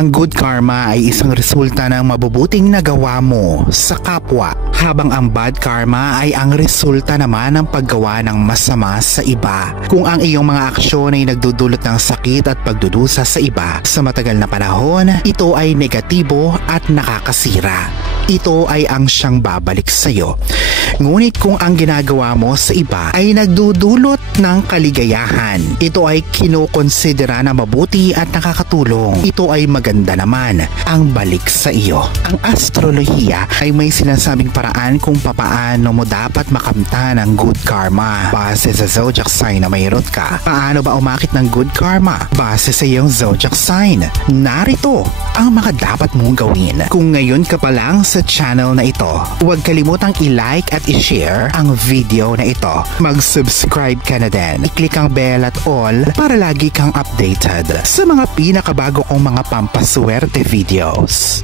Ang good karma ay isang resulta ng mabubuting nagawa mo sa kapwa, habang ang bad karma ay ang resulta naman ng paggawa ng masama sa iba. Kung ang iyong mga aksyon ay nagdudulot ng sakit at pagdudusa sa iba, sa matagal na panahon, ito ay negatibo at nakakasira. Ito ay ang siyang babalik sa iyo. Ngunit kung ang ginagawa mo sa iba ay nagdudulot ng kaligayahan, ito ay kinukonsidera na mabuti at nakakatulong, ito ay maganda naman ang balik sa iyo. Ang astrolohiya ay may sinasabing paraan kung papaano mo dapat makamtan ng good karma base sa zodiac sign na mayroon ka. Paano ba umakit ng good karma base sa iyong zodiac sign? Narito ang mga dapat mong gawin. Kung ngayon ka pa lang sa channel na ito, huwag kalimutang i-like at i-share ang video na ito. Mag-subscribe ka na din. I-click ang bell at all para lagi kang updated sa mga pinakabago kong mga pampaswerte videos.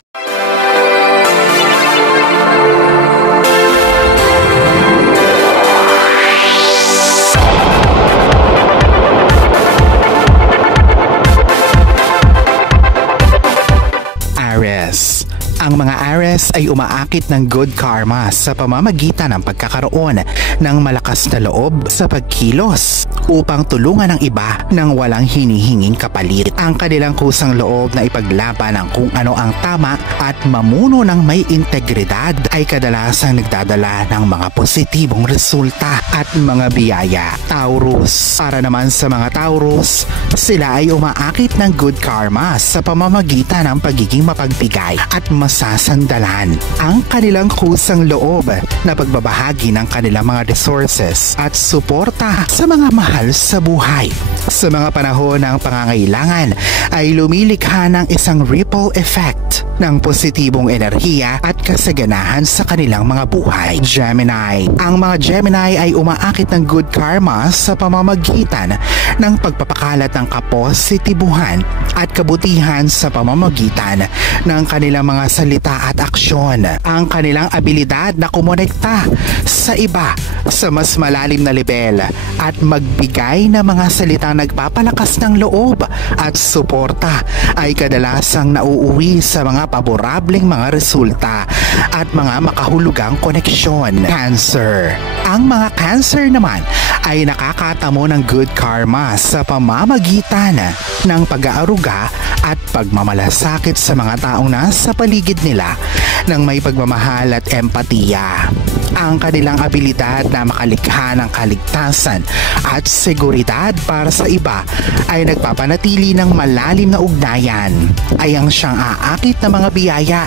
Aries. Ang mga Aries ay umaakit ng good karma sa pamamagitan ng pagkakaroon ng malakas na loob sa pagkilos upang tulungan ang iba nang walang hinihinging kapalit. Ang kanilang kusang loob na ipaglaban ang kung ano ang tama at mamuno ng may integridad ay kadalasang nagdadala ng mga positibong resulta at mga biyaya. Taurus. Para naman sa mga Taurus, sila ay umaakit ng good karma sa pamamagitan ng pagiging mapagbigay at masasandalan. Ang kanilang kusang loob na pagbabahagi ng kanilang mga resources at suporta sa mga mahal sa buhay. Sa mga panahon ng pangangailangan ay lumilikha ng isang ripple effect ng positibong enerhiya at kasaganahan sa kanilang mga buhay. Gemini. Ang mga Gemini ay umaakit ng good karma sa pamamagitan ng pagpapakalat ng kapositibuhan at kabutihan sa pamamagitan ng kanilang mga salita at aksyon. Ang kanilang abilidad na kumonekta sa iba sa mas malalim na level at magbigay ng mga salitang nagpapalakas ng loob at suporta ay kadalasang nauuwi sa mga paborableng mga resulta at mga makahulugang koneksyon. Cancer. Ang mga Cancer naman ay nakakatamo ng good karma sa pamamagitan ng pag-aaruga at pagmamalasakit sa mga taong nasa paligid nila ng may pagmamahal at empatiya. Ang kanilang abilidad na makalikha ng kaligtasan at seguridad para sa iba ay nagpapanatili ng malalim na ugnayan ay ang siyang aakit na mga biyaya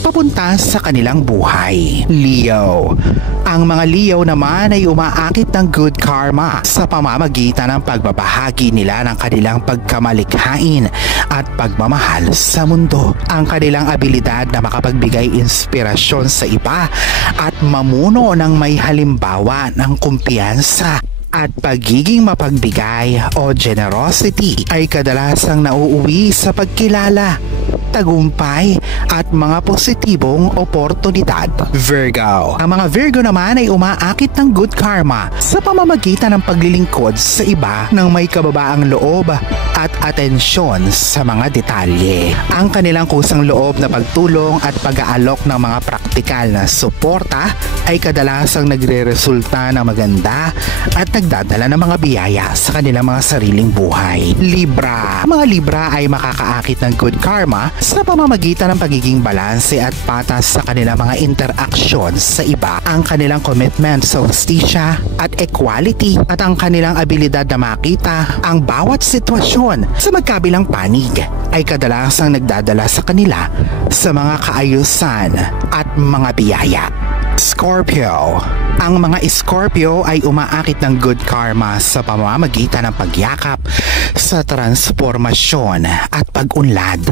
papunta sa kanilang buhay. Leo. Ang mga Leo naman ay umaakit ng good karma sa pamamagitan ng pagbabahagi nila ng kanilang pagkamalikhain at pagmamahal sa mundo. Ang kanilang abilidad na makapagbigay inspirasyon sa iba at mamuno ng may halimbawa ng kumpiyansa at pagiging mapagbigay o generosity ay kadalasang nauuwi sa pagkilala, tagumpay at mga positibong oportunidad. Virgo. Ang mga Virgo naman ay umaakit ng good karma sa pamamagitan ng paglilingkod sa iba ng may kababaang loob at atensyon sa mga detalye. Ang kanilang kusang loob na pagtulong at pag-aalok ng mga praktikal na suporta ay kadalasang nagre-resulta ng maganda at nagdadala ng mga biyaya sa kanilang mga sariling buhay. Libra. Ang mga Libra ay makakaakit ng good karma sa pamamagitan ng pagiging balanse at patas sa kanilang mga interaksyon sa iba. Ang kanilang commitment sa hustisya at equality at ang kanilang abilidad na makita ang bawat sitwasyon sa magkabilang panig ay kadalasang nagdadala sa kanila sa mga kaayusan at mga biyaya. Scorpio. Ang mga Scorpio ay umaakit ng good karma sa pamamagitan ng pagyakap sa transformasyon at pag-unlad.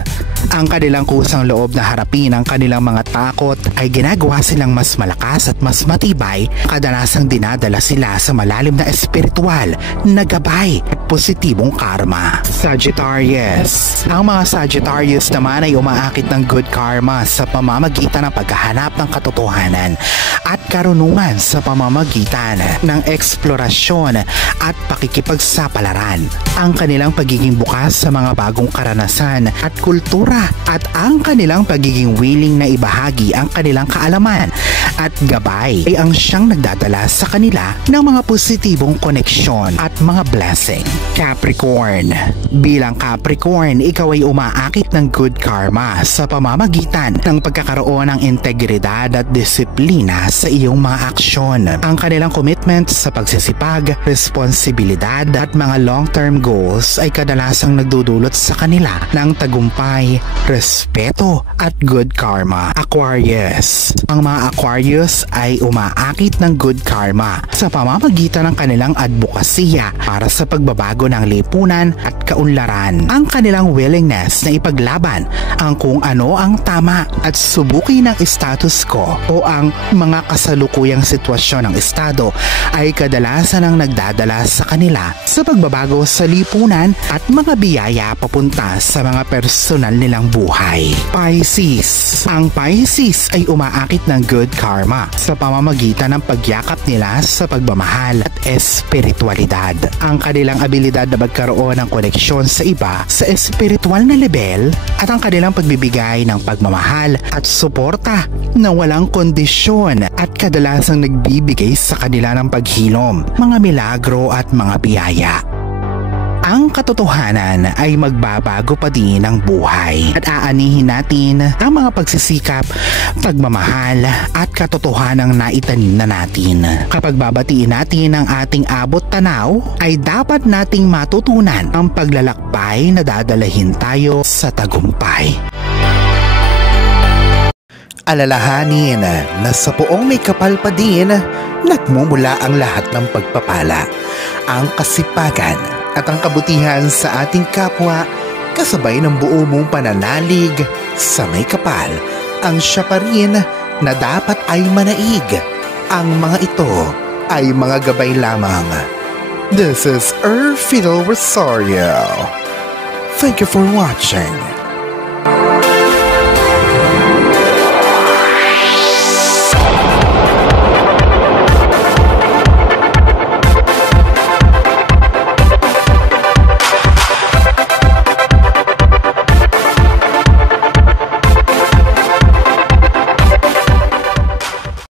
Ang kanilang kusang loob na harapin ang kanilang mga takot ay ginagawa silang mas malakas at mas matibay. Kadalasang dinadala sila sa malalim na espiritual na gabay at positibong karma. Sagittarius. Ang mga Sagittarius naman ay umaakit ng good karma sa pamamagitan ng paghahanap ng katotohanan at karunungan sa pamamagitan ng eksplorasyon at pakikipagsapalaran, ang kanilang pagiging bukas sa mga bagong karanasan at kultura, at ang kanilang pagiging willing na ibahagi ang kanilang kaalaman at gabay ay ang siyang nagdadala sa kanila ng mga positibong koneksyon at mga blessing. Capricorn. Bilang Capricorn, ikaw ay umaakit ng good karma sa pamamagitan ng pagkakaroon ng integridad at disiplina sa iyong mga aksyon. Ang kanilang commitment sa pagsisipag, responsibilidad at mga long-term goals ay kadalasang nagdudulot sa kanila ng tagumpay, respeto at good karma. Aquarius. Ang mga Aquarius ay umaakit ng good karma sa pamamagitan ng kanilang advokasya para sa pagbabago ng lipunan at kaunlaran. Ang kanilang willingness na ipaglaban ang kung ano ang tama at subukin ng status quo o ang mga kasalukuyang sitwasyon ng estado ay kadalasan ang nagdadala sa kanila sa pagbabago sa lipunan at mga biyaya papunta sa mga personal nilang buhay. Pisces. Ang Pisces ay umaakit ng good karma sa pamamagitan ng pagyakap nila sa pagmamahal at espiritualidad. Ang kanilang abilidad na magkaroon ng koneksyon sa iba sa espiritual na level at ang kanilang pagbibigay ng pagmamahal at suporta na walang kondisyon at kadalasang nagbibigay sa kanila ng paghilom, mga milagro at mga biyaya. Ang katotohanan ay magbabago pa din ang buhay at aanihin natin ang mga pagsisikap, pagmamahal at katotohanang naitanim na natin. Kapag babatiin natin ang ating abot tanaw, ay dapat nating matutunan ang paglalakbay na dadalahin tayo sa tagumpay. Alalahanin na sa poong may kapal pa din, nagmumula ang lahat ng pagpapala, ang kasipagan at ang kabutihan sa ating kapwa kasabay ng buo mong pananalig sa may kapal. Ang siya pa rin na dapat ay manaig. Ang mga ito ay mga gabay lamang. This is Fiddle Rosario. Thank you for watching.